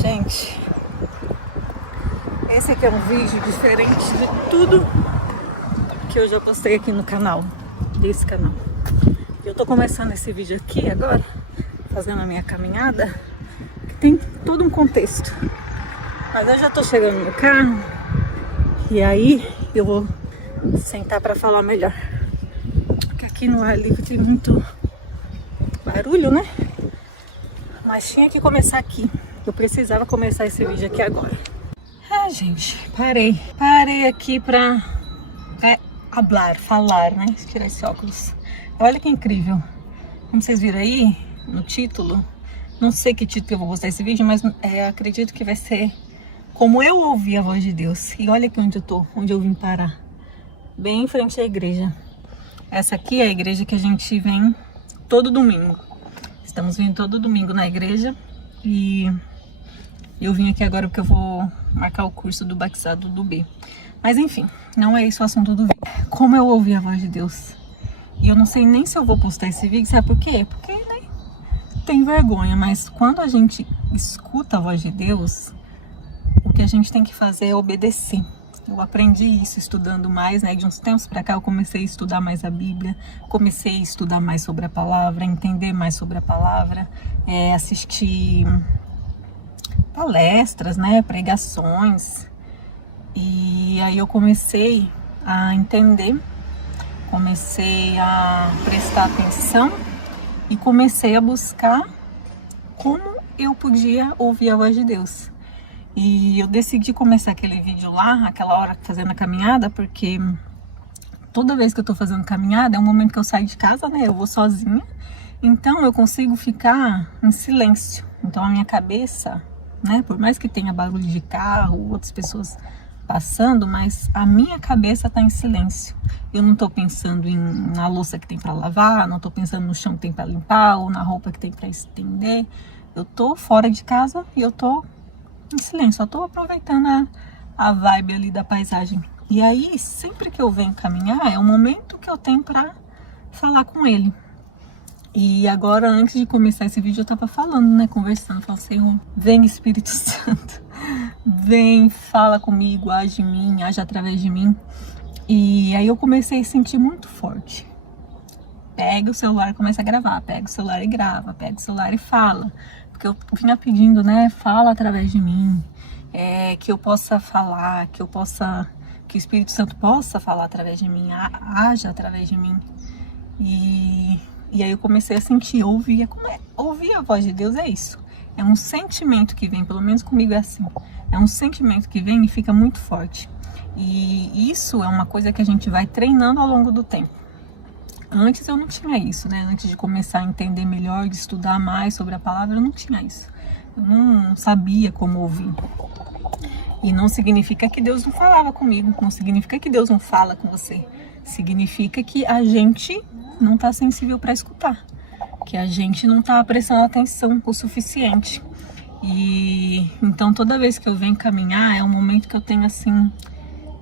Gente, esse aqui é um vídeo diferente de tudo que eu já postei aqui no canal, desse canal. Eu tô começando esse vídeo aqui agora, fazendo a minha caminhada, que tem todo um contexto. Mas eu já tô chegando no carro e aí eu vou sentar pra falar melhor. Porque aqui no ar livre tem muito barulho, né? Mas tinha que começar aqui. Eu precisava começar esse vídeo aqui agora. Gente, parei aqui pra falar, né? Tirar esse óculos. Olha que incrível. Como vocês viram aí no título, não sei que título eu vou postar esse vídeo, mas acredito que vai ser como eu ouvi a voz de Deus. E olha aqui onde eu tô, onde eu vim parar. Bem em frente à igreja. Essa aqui é a igreja que a gente vem todo domingo. Estamos vindo todo domingo na igreja e eu vim aqui agora porque eu vou marcar o curso do batizado do B. Mas enfim, não é esse o assunto do vídeo. Como eu ouvi a voz de Deus. E eu não sei nem se eu vou postar esse vídeo, sabe por quê? Porque né, tem vergonha, mas quando a gente escuta a voz de Deus, o que a gente tem que fazer é obedecer. Eu aprendi isso estudando mais, né? De uns tempos pra cá eu comecei a estudar mais a Bíblia, comecei a estudar mais sobre a palavra, entender mais sobre a palavra, assistir palestras, né? Pregações. E aí eu comecei a entender, comecei a prestar atenção e comecei a buscar como eu podia ouvir a voz de Deus. E eu decidi começar aquele vídeo lá, aquela hora fazendo a caminhada, porque toda vez que eu tô fazendo caminhada, é um momento que eu saio de casa, né? Eu vou sozinha, então eu consigo ficar em silêncio. Então a minha cabeça, né? Por mais que tenha barulho de carro, outras pessoas passando, mas a minha cabeça tá em silêncio. Eu não tô pensando na louça que tem para lavar, não tô pensando no chão que tem para limpar, ou na roupa que tem para estender. Eu tô fora de casa e eu tô em silêncio, só tô aproveitando a vibe ali da paisagem. E aí, sempre que eu venho caminhar, é o momento que eu tenho para falar com ele. E agora, antes de começar esse vídeo, eu tava falando, né, conversando, falando, Senhor, vem Espírito Santo, vem, fala comigo, age em mim, age através de mim. E aí eu comecei a sentir muito forte. Pega o celular e começa a gravar, pega o celular e grava, pega o celular e fala. Porque eu vinha pedindo, né, fala através de mim, que eu possa falar, que o Espírito Santo possa falar através de mim, haja através de mim. E aí eu comecei a sentir, ouvir a voz de Deus é isso. É um sentimento que vem, pelo menos comigo é assim. É um sentimento que vem e fica muito forte. E isso é uma coisa que a gente vai treinando ao longo do tempo. Antes eu não tinha isso, né? Antes de começar a entender melhor, de estudar mais sobre a palavra, eu não tinha isso. Eu não sabia como ouvir. E não significa que Deus não falava comigo, não significa que Deus não fala com você. Significa que a gente não está sensível para escutar, que a gente não está prestando atenção o suficiente. E então toda vez que eu venho caminhar, é um momento que eu tenho assim,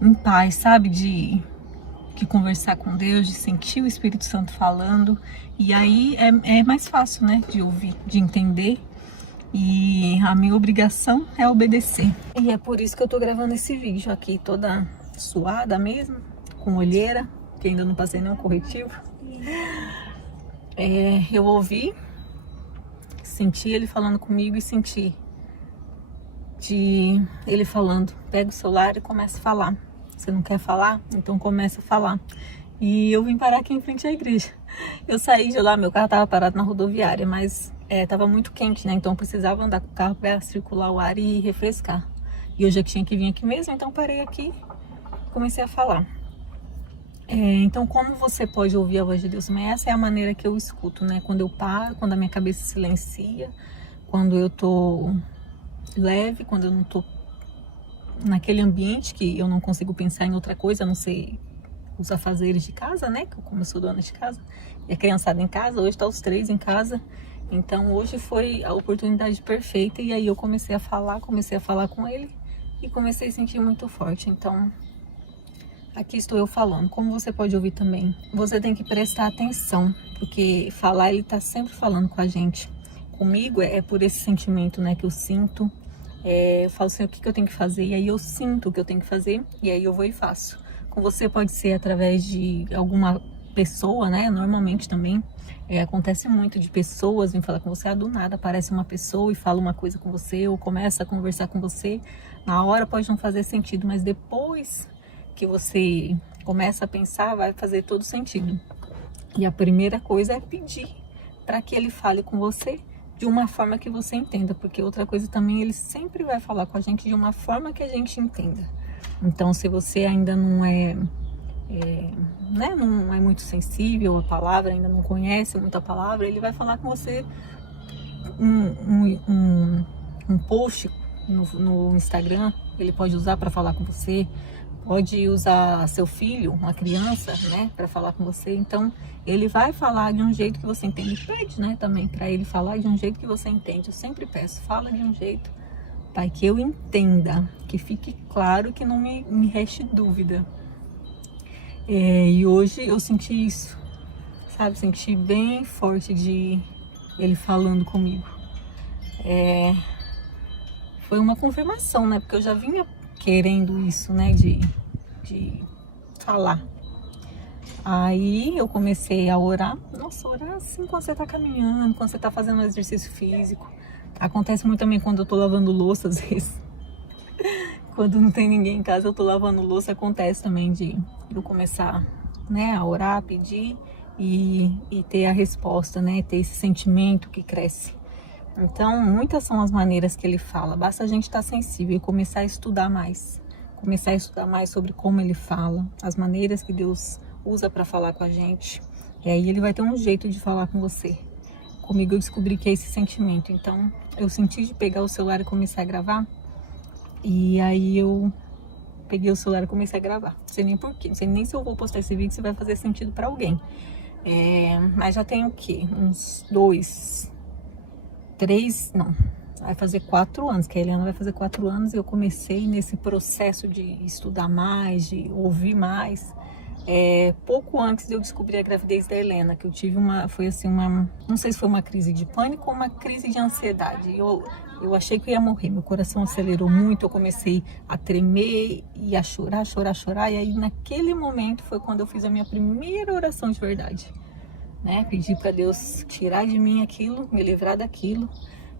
em paz, sabe? De conversar com Deus, de sentir o Espírito Santo falando. E aí é mais fácil, né? De ouvir, de entender. E a minha obrigação é obedecer. E é por isso que eu tô gravando esse vídeo aqui, toda suada mesmo, com olheira, que ainda não passei nenhum corretivo. Eu ouvi, senti ele falando comigo e senti ele falando, pega o celular e começa a falar. Você não quer falar? Então começa a falar. E eu vim parar aqui em frente à igreja. Eu saí de lá, meu carro estava parado na rodoviária, mas estava muito quente, né? Então eu precisava andar com o carro para circular o ar e refrescar. E eu já tinha que vir aqui mesmo, então parei aqui e comecei a falar. Então como você pode ouvir a voz de Deus? Mas essa é a maneira que eu escuto, né? Quando eu paro, quando a minha cabeça silencia, quando eu tô leve, quando eu não tô naquele ambiente que eu não consigo pensar em outra coisa, a não ser os afazeres de casa, né? Como eu sou dona de casa, e a criançada em casa, hoje tá os 3 em casa. Então hoje foi a oportunidade perfeita e aí eu comecei a falar com ele e comecei a sentir muito forte. Então aqui estou eu falando. Como você pode ouvir também, você tem que prestar atenção, porque falar, ele tá sempre falando com a gente. Comigo é por esse sentimento, né, que eu sinto Eu falo assim, o que eu tenho que fazer? E aí eu sinto o que eu tenho que fazer, e aí eu vou e faço. Com você pode ser através de alguma pessoa, né? Normalmente também acontece muito de pessoas virem falar com você, do nada aparece uma pessoa e fala uma coisa com você, ou começa a conversar com você. Na hora pode não fazer sentido, mas depois que você começa a pensar, vai fazer todo sentido. E a primeira coisa é pedir para que ele fale com você de uma forma que você entenda, porque outra coisa também, ele sempre vai falar com a gente de uma forma que a gente entenda. Então, se você ainda não né, não é muito sensível à palavra, ainda não conhece muito a palavra, ele vai falar com você um post no Instagram, ele pode usar para falar com você, pode usar seu filho, uma criança, né, para falar com você. Então, ele vai falar de um jeito que você entende. Pede, né, também para ele falar de um jeito que você entende. Eu sempre peço, fala de um jeito, Pai, que eu entenda, que fique claro, que não me reste dúvida. E hoje eu senti isso, sabe? Senti bem forte de ele falando comigo. Foi uma confirmação, né? Porque eu já vinha querendo isso, né? De falar. Aí eu comecei a orar. Nossa, orar assim quando você tá caminhando, quando você tá fazendo um exercício físico. Acontece muito também quando eu tô lavando louça, às vezes. Quando não tem ninguém em casa, eu tô lavando louça, acontece também de eu começar, né, a orar, a pedir e ter a resposta, né? Ter esse sentimento que cresce. Então, muitas são as maneiras que ele fala. Basta a gente estar sensível e começar a estudar mais. Começar a estudar mais sobre como ele fala, as maneiras que Deus usa para falar com a gente. E aí ele vai ter um jeito de falar com você. Comigo eu descobri que é esse sentimento. Então, eu senti de pegar o celular e começar a gravar. E aí eu peguei o celular e comecei a gravar. Não sei nem porquê, não sei nem se eu vou postar esse vídeo, se vai fazer sentido para alguém. Mas já tem o quê? Uns 3, vai fazer 4 anos, que a Helena vai fazer 4 anos, e eu comecei nesse processo de estudar mais, de ouvir mais, pouco antes de eu descobrir a gravidez da Helena, que eu tive foi assim não sei se foi uma crise de pânico ou uma crise de ansiedade. Eu achei que eu ia morrer, meu coração acelerou muito, eu comecei a tremer e a chorar, e aí naquele momento foi quando eu fiz a minha primeira oração de verdade. Né, pedir para Deus tirar de mim aquilo, me livrar daquilo.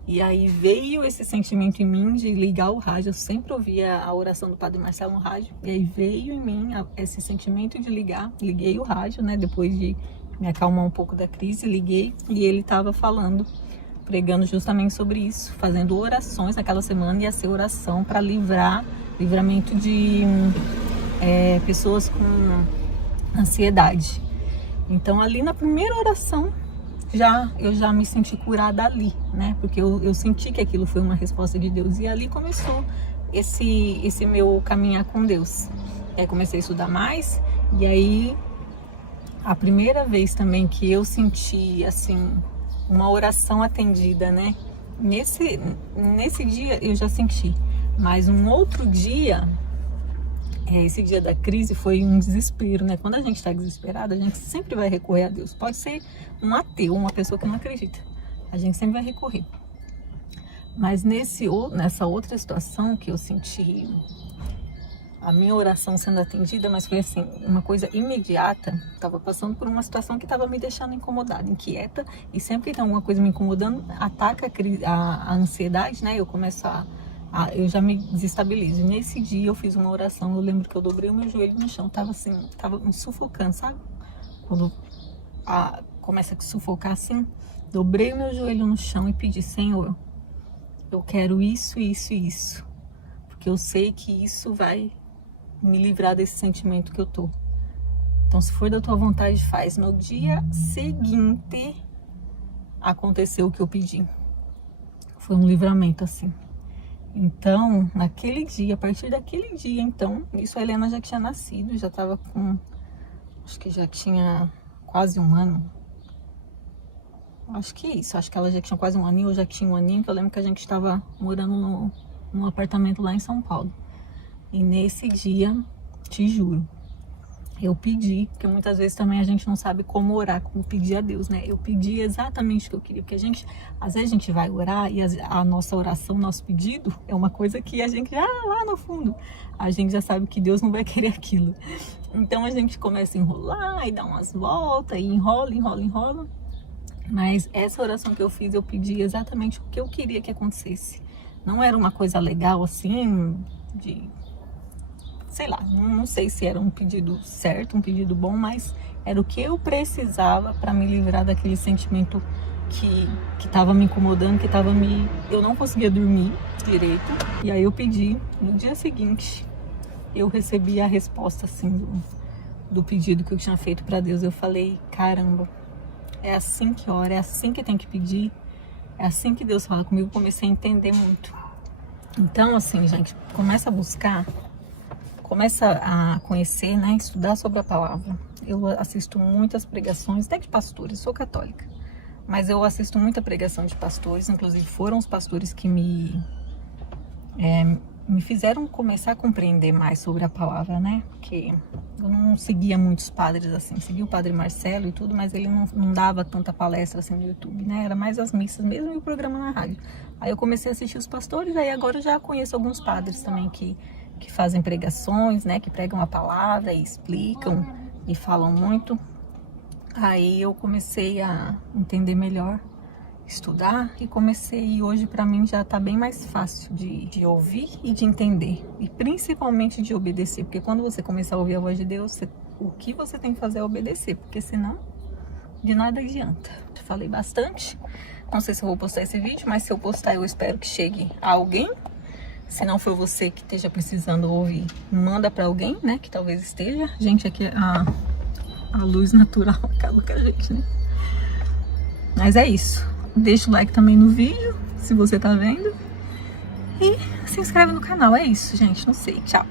E aí veio esse sentimento em mim de ligar o rádio. Eu sempre ouvia a oração do Padre Marcelo no rádio. E aí veio em mim esse sentimento de ligar. Liguei o rádio, né, depois de me acalmar um pouco da crise, liguei. E ele estava falando, pregando justamente sobre isso, fazendo orações naquela semana. Ia ser oração para livramento de pessoas com ansiedade. Então, ali na primeira oração, eu já me senti curada ali, né? Porque eu senti que aquilo foi uma resposta de Deus. E ali começou esse meu caminhar com Deus. Comecei a estudar mais. E aí, a primeira vez também que eu senti, assim, uma oração atendida, né? Nesse dia eu já senti. Mas um outro dia... esse dia da crise foi um desespero, né? Quando a gente está desesperado, a gente sempre vai recorrer a Deus. Pode ser um ateu, uma pessoa que não acredita. A gente sempre vai recorrer. Mas nessa outra situação que eu senti a minha oração sendo atendida, mas foi assim, uma coisa imediata. Estava passando por uma situação que estava me deixando incomodada, inquieta. E sempre que tem alguma coisa me incomodando, ataca a ansiedade, né? Eu começo eu já me desestabilizo. E nesse dia eu fiz uma oração, eu lembro que eu dobrei o meu joelho no chão, tava me sufocando, sabe? Quando começa a sufocar assim, dobrei o meu joelho no chão e pedi: Senhor, eu quero isso, isso e isso, porque eu sei que isso vai me livrar desse sentimento que eu tô. Então, se for da tua vontade, faz. No dia seguinte, aconteceu o que eu pedi. Foi um livramento, assim. Então, naquele dia, a partir daquele dia, então, isso a Helena já tinha nascido, já tava acho que já tinha quase 1 ano. Acho que é isso, acho que ela já tinha quase 1 aninho, eu já tinha 1 aninho, que eu lembro que a gente estava morando num apartamento lá em São Paulo. E nesse dia, te juro, Eu pedi, porque muitas vezes também a gente não sabe como orar, como pedir a Deus, né? Eu pedi exatamente o que eu queria, porque às vezes a gente vai orar e a nossa oração, nosso pedido é uma coisa que a gente já lá no fundo, a gente já sabe que Deus não vai querer aquilo. Então a gente começa a enrolar e dá umas voltas e enrola. Mas essa oração que eu fiz, eu pedi exatamente o que eu queria que acontecesse. Não era uma coisa legal assim, sei lá, não sei se era um pedido certo, um pedido bom, mas era o que eu precisava para me livrar daquele sentimento que estava me incomodando, eu não conseguia dormir direito. E aí eu pedi, no dia seguinte, eu recebi a resposta assim do pedido que eu tinha feito para Deus. Eu falei, caramba, é assim que ora, é assim que tem que pedir, é assim que Deus fala comigo. Eu comecei a entender muito. Então, assim, gente, começa a buscar, começa a conhecer, né, estudar sobre a palavra. Eu assisto muitas pregações, até de pastores, sou católica, mas eu assisto muita pregação de pastores, inclusive foram os pastores que me fizeram começar a compreender mais sobre a palavra, né? Porque eu não seguia muitos padres assim, seguia o padre Marcelo e tudo, mas ele não dava tanta palestra assim no YouTube, né? Era mais as missas mesmo e o programa na rádio. Aí eu comecei a assistir os pastores, aí agora eu já conheço alguns padres também que fazem pregações, né? Que pregam a palavra e explicam e falam muito. Aí eu comecei a entender melhor, estudar e hoje para mim já tá bem mais fácil de ouvir e de entender e principalmente de obedecer, porque quando você começar a ouvir a voz de Deus, o que você tem que fazer é obedecer, porque senão de nada adianta. Falei bastante, não sei se eu vou postar esse vídeo, mas se eu postar eu espero que chegue a alguém. Se não for você que esteja precisando ouvir, manda para alguém, né, que talvez esteja. Gente, aqui a luz natural acaba com a gente, né? Mas é isso. Deixa o like também no vídeo, se você tá vendo. E se inscreve no canal. É isso, gente. Não sei. Tchau.